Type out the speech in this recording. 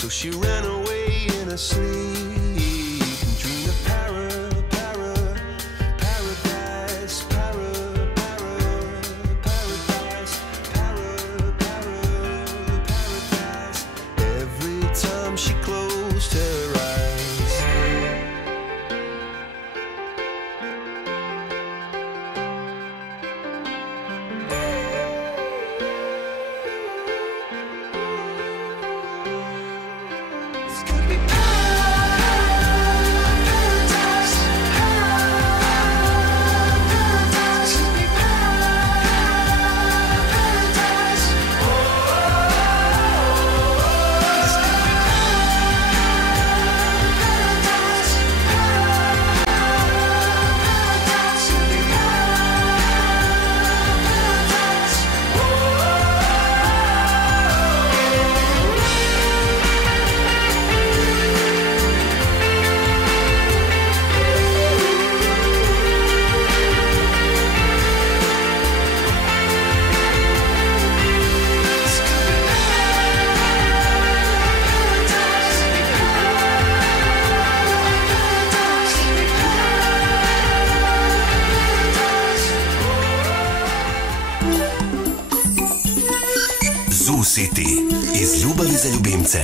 So she ran away in her sleep and dreamed of paradise, paradise. Every time she closed her eyes. This could be paradise, paradise. Could be paradise. Oh, this could be paradise, paradise. Could be paradise. ZOO City. Iz ljubavi za ljubimce.